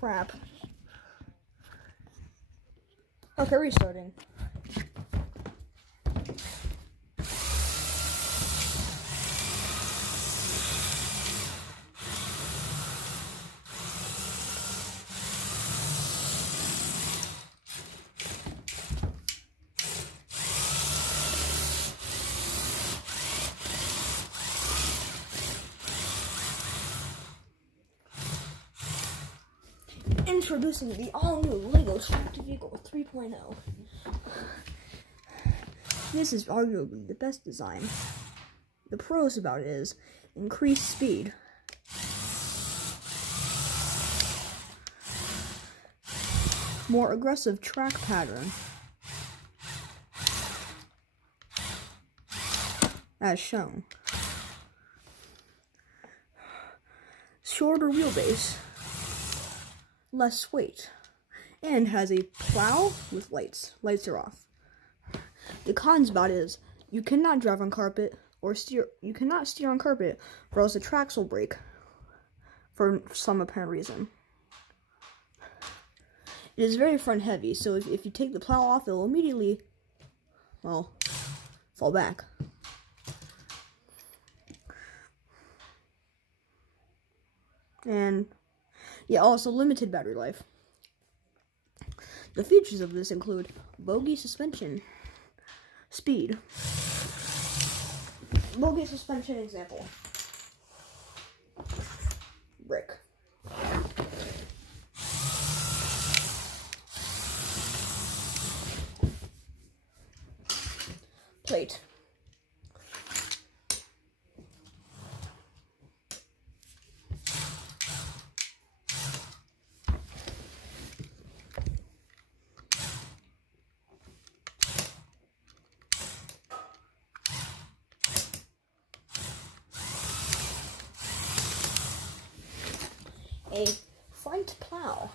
crap. Okay, restarting. Introducing the all-new LEGO Tracked Vehicle 3.0. This is arguably the best design. The pros about it is increased speed, more aggressive track pattern, as shown, shorter wheelbase, less weight, and has a plow with lights. Lights are off. The cons about it is you cannot drive on carpet or steer. You cannot steer on carpet, or else the tracks will break for some apparent reason. It is very front heavy, so if you take the plow off, it will immediately, well, fall back. And yeah, also limited battery life. The features of this include bogie suspension, speed. Bogie suspension example. Brick. Plate. A front plow,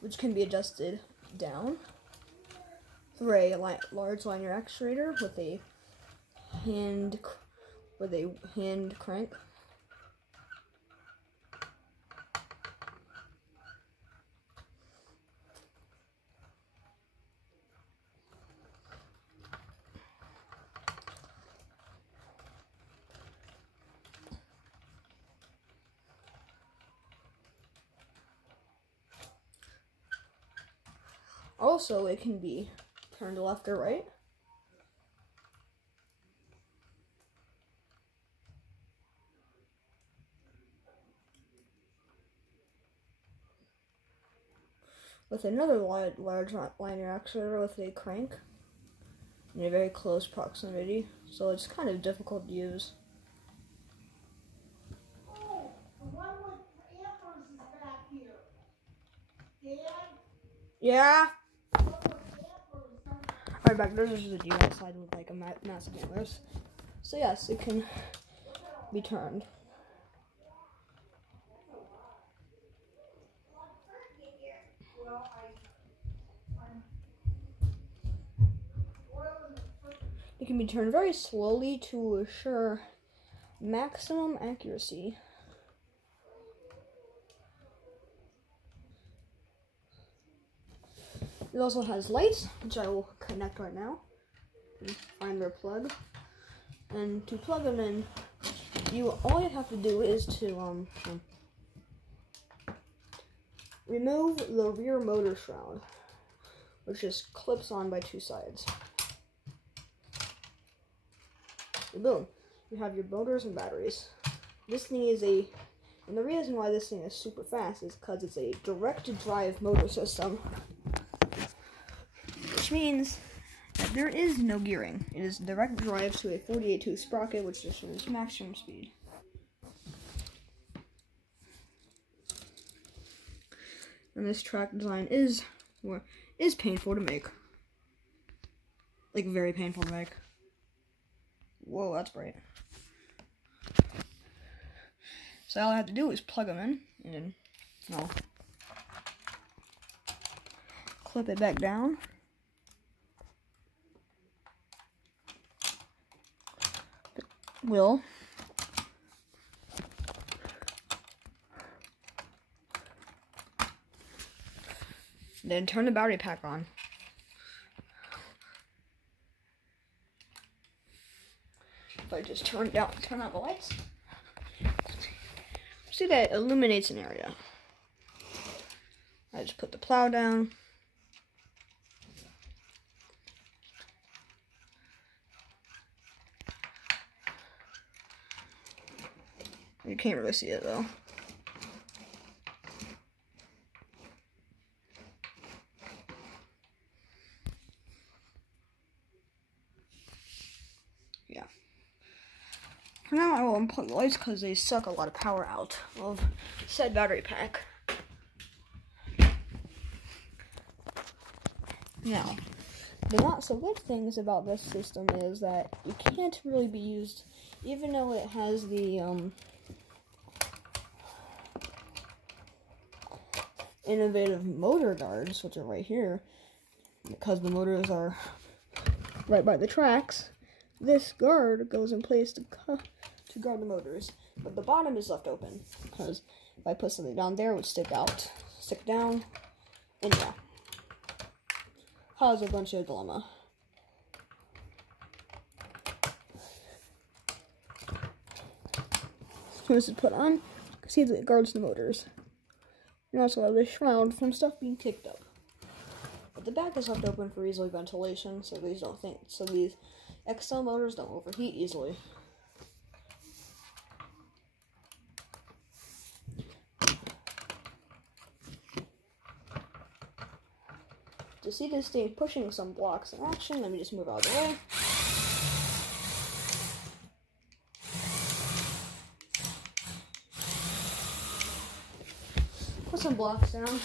which can be adjusted down through a large linear actuator with a hand crank. Also, it can be turned left or right. With another large linear actuator with a crank in a very close proximity, so it's kind of difficult to use. Oh, the one with antlers is back here. Dad? Yeah. All Right back there's just a G outside with like a massive antlers. So yes, it can be turned. It can be turned very slowly to assure maximum accuracy. It also has lights, which I will connect right now. Find their plug. And to plug them in, all you have to do is to remove the rear motor shroud, which just clips on by two sides. And boom, you have your motors and batteries. This thing is and the reason why this thing is super fast is because it's a direct drive motor system, which means that there is no gearing. It is direct drive to a 48-tooth sprocket, which ensures maximum speed. And this track design is painful to make. Like, very painful to make. Whoa, that's bright. So all I have to do is plug them in, and then I'll clip it back down. Will Then turn the battery pack on. If I just turn out the lights, see that it illuminates an area. I just put the plow down. You can't really see it though. Yeah. For now, I will unplug the lights because they suck a lot of power out of said battery pack. Now, the not so good things about this system is that it can't really be used, even though it has the innovative motor guards, which are right here, because the motors are right by the tracks. This guard goes in place to guard the motors, but the bottom is left open because if I put something down there, it would stick down, and yeah, cause a bunch of dilemma. As soon as it's put on, you can see that it guards the motors. And also have this shroud from stuff being kicked up. But the back is left open for easy ventilation, so these XL motors don't overheat easily. To see this thing pushing some blocks in action, let me just move out of the way. Put some blocks down.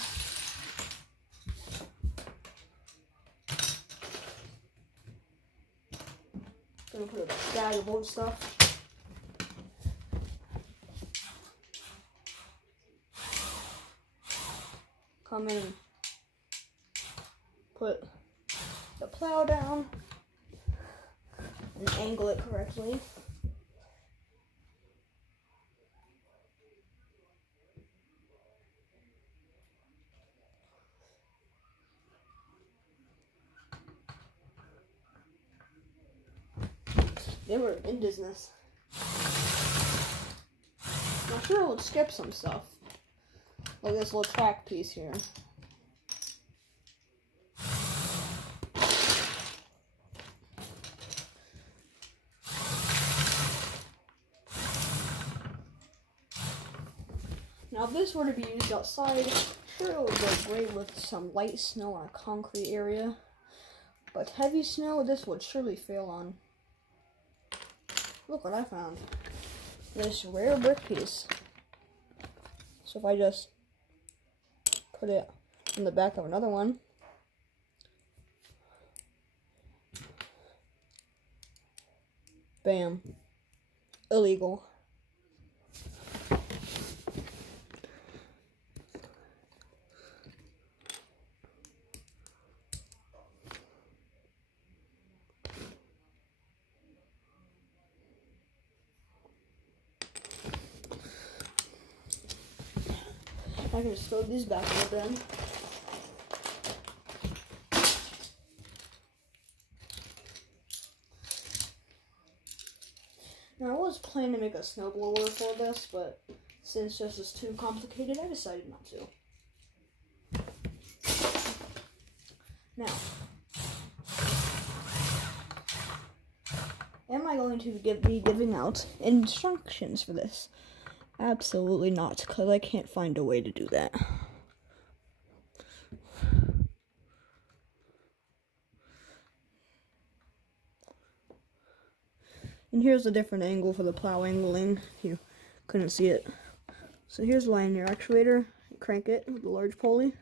Gonna put a bag of old stuff. Come in, put the plow down, and angle it correctly. They were in business. I'm sure it would skip some stuff. Like this little track piece here. Now if this were to be used outside, sure it would go great with some light snow on a concrete area. But heavy snow, this would surely fail on. Look what I found. This rare brick piece. So if I just put it in the back of another one. Bam. Illegal. I can just throw these back in the bin. Now I was planning to make a snowblower for this, but since this is too complicated, I decided not to. Now, am I going to be giving out instructions for this? Absolutely not, because I can't find a way to do that. And here's a different angle for the plow angling, if you couldn't see it. So here's the linear actuator. Crank it with the large pulley.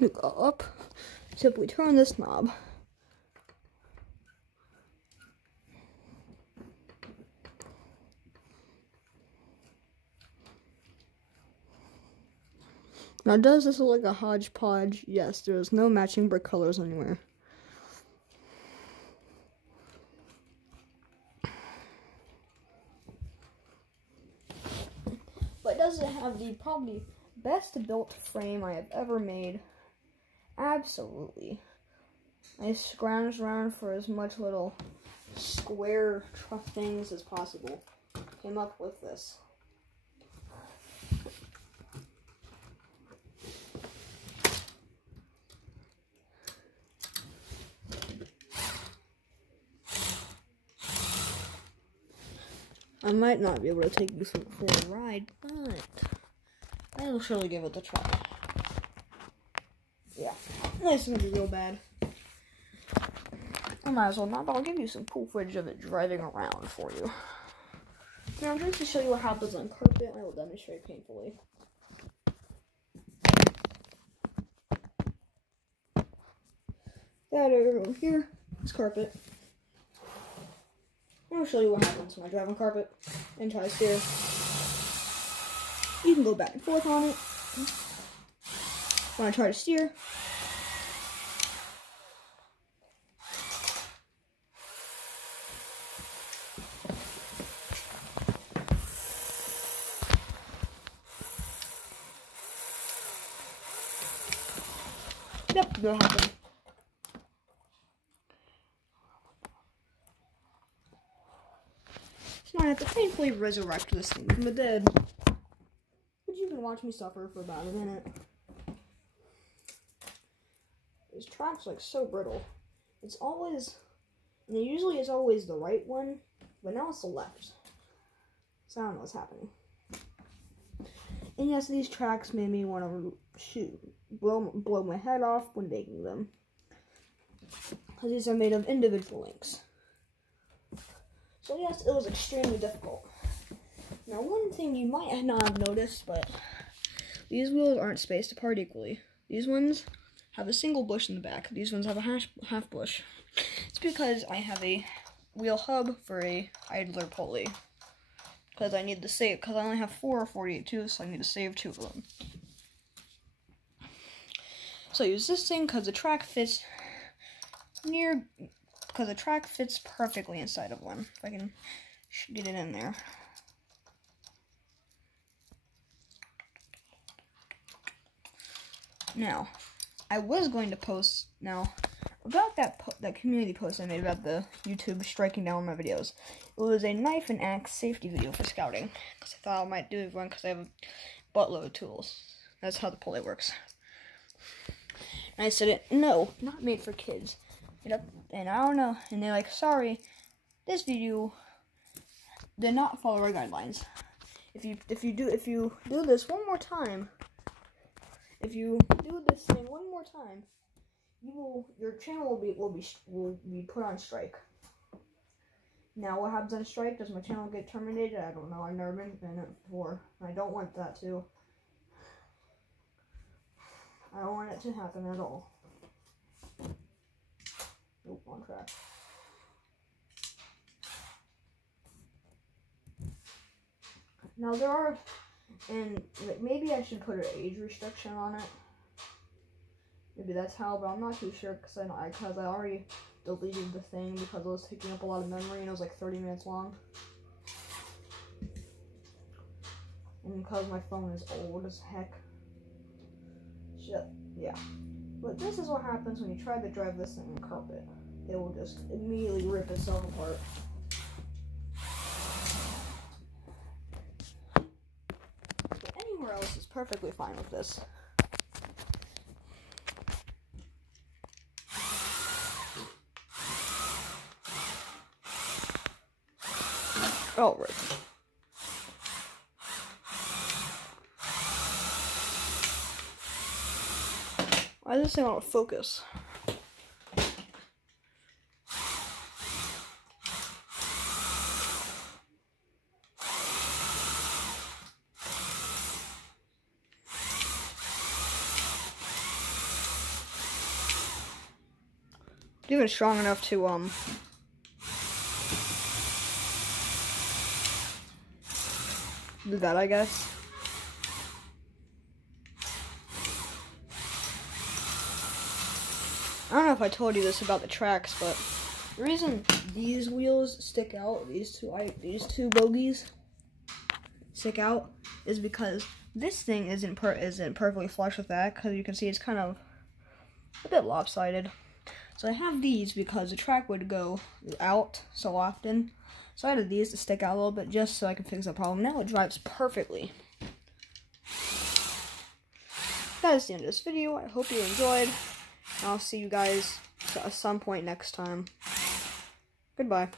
to go up, simply turn this knob. Now, does this look like a hodgepodge? Yes, there's no matching brick colors anywhere. But does it have the probably best built frame I have ever made? Absolutely. I scrounged around for as much little square things as possible. Came up with this. I might not be able to take this for a ride, but I will surely give it a try. Yeah, this is gonna be real bad. I might as well not, but I'll give you some cool footage of it driving around for you. Now, just to show you what happens on carpet, I will demonstrate painfully. That over here is carpet. I'll show you what happens when I drive on carpet and try to steer. You can go back and forth on it. When I try to steer, yep, that'll happen. So I have to painfully resurrect this thing from the dead. But you can watch me suffer for about a minute. This track's like so brittle. It's always, and it usually is always the right one, but now it's the left. So I don't know what's happening. And yes, these tracks made me want to blow my head off when making them. Because these are made of individual links. So yes, it was extremely difficult. Now, one thing you might not have noticed, but these wheels aren't spaced apart equally. These ones have a single bush in the back. These ones have a half bush. It's because I have a wheel hub for a idler pulley. Because I need to save, because I only have 4 48 tubes, so I need to save 2 of them. So I use this thing because the track fits perfectly inside of one. If I can get it in there. Now, I was going to post about that community post I made about the YouTube striking down my videos. It was a knife and axe safety video for scouting, because I thought I might do one because I have a buttload of tools. That's how the pulley works. And I said, no, not made for kids. And I don't know, and they're like, sorry, this video did not follow our guidelines. If you do this one more time, your channel will be put on strike. Now, what happens on strike? Does my channel get terminated? I don't know. I've never been in it before. I don't want that to. I don't want it to happen at all. Nope, on track. Now there are, and maybe I should put an age restriction on it. Maybe that's how, but I'm not too sure because I already deleted the thing because it was taking up a lot of memory and it was like 30 minutes long. And because my phone is old as heck. Shit, yeah. But this is what happens when you try to drive this thing on carpet. It will just immediately rip itself apart. But anywhere else is perfectly fine with this. Oh, right. Why is this thing out of focus? even strong enough to do that, I guess. I don't know if I told you this about the tracks, but the reason these wheels stick out, these two bogies stick out, is because this thing isn't perfectly flush with that, because you can see it's kind of a bit lopsided. So I have these because the track would go out so often. So I added these to stick out a little bit just so I can fix that problem. Now it drives perfectly. That is the end of this video. I hope you enjoyed. I'll see you guys at some point next time. Goodbye.